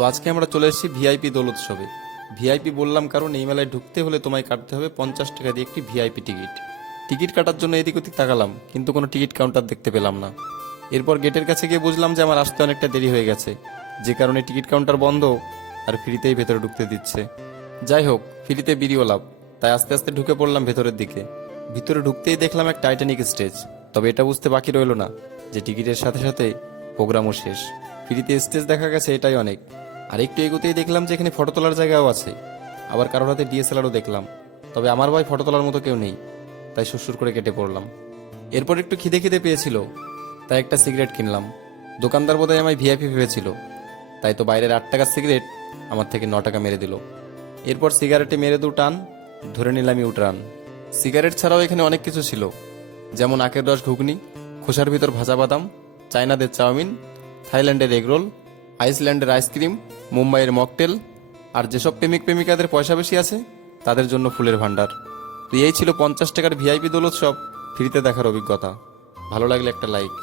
তো আজকে আমরা চলে এসেছি ভিআইপি দোল উৎসবে। ভিআইপি বললাম কারণ এই মেলায় ঢুকতে হলে তোমায় কাটতে হবে 50 টাকা দিয়ে একটি ভিআইপি টিকিট। টিকিট কাটার জন্য এদিক ওদিক তাকালাম, কিন্তু কোনো টিকিট কাউন্টার দেখতে পেলাম না। এরপর গেটের কাছে গিয়ে বুঝলাম যে আমার আসতে অনেকটা দেরি হয়ে গেছে, যে কারণে টিকিট কাউন্টার বন্ধ আর ফ্রিতেই ভেতরে ঢুকতে দিচ্ছে। যাই হোক, ফ্রিতে বিড়িও লাভ, তাই আস্তে আস্তে ঢুকে পড়লাম ভেতরের দিকে। ভিতরে ঢুকতেই দেখলাম এক টাইটানিক স্টেজ। তবে এটা বুঝতে বাকি রইল না যে টিকিটের সাথে সাথে প্রোগ্রামও শেষ। ফ্রিতে স্টেজ দেখা গেছে, এটাই অনেক। আর একটু এগোতেই দেখলাম যে এখানে ফটো তোলার জায়গাও আছে, আবার কারোর হাতে ডিএসএলআরও দেখলাম। তবে আমার ভাই ফটো তোলার মতো কেউ নেই, তাই সুরসুর করে কেটে পড়লাম। এরপর একটু খিদে খিদে পেয়েছিল, তাই একটা সিগারেট কিনলাম। দোকানদার বোধহয় আমায় ভিআইপি ভেবেছিল, তাই তো বাইরের 8 টাকার সিগারেট আমার থেকে 9 টাকা মেরে দিল। এরপর সিগারেটে মেরে দু টান, ধরে নিলাম ইউটার্ন। সিগারেট ছাড়াও এখানে অনেক কিছু ছিল, যেমন আখের রস ঘুগনি, খোসার ভিতর ভাজা বাদাম, চায়নাদের চাউমিন, থাইল্যান্ডের এগরোল, আইসল্যান্ডের আইসক্রিম, মুম্বাইয়ের মকটেল, আর যেসব প্রেমিক প্রেমিকাদের পয়সা বেশি আছে তাদের জন্য ফুলের ভান্ডার। তো এই ছিল 50 টাকার ভিআইপি দোল উৎসব ফ্রিতে দেখার অভিজ্ঞতা। ভালো লাগলে একটা লাইক।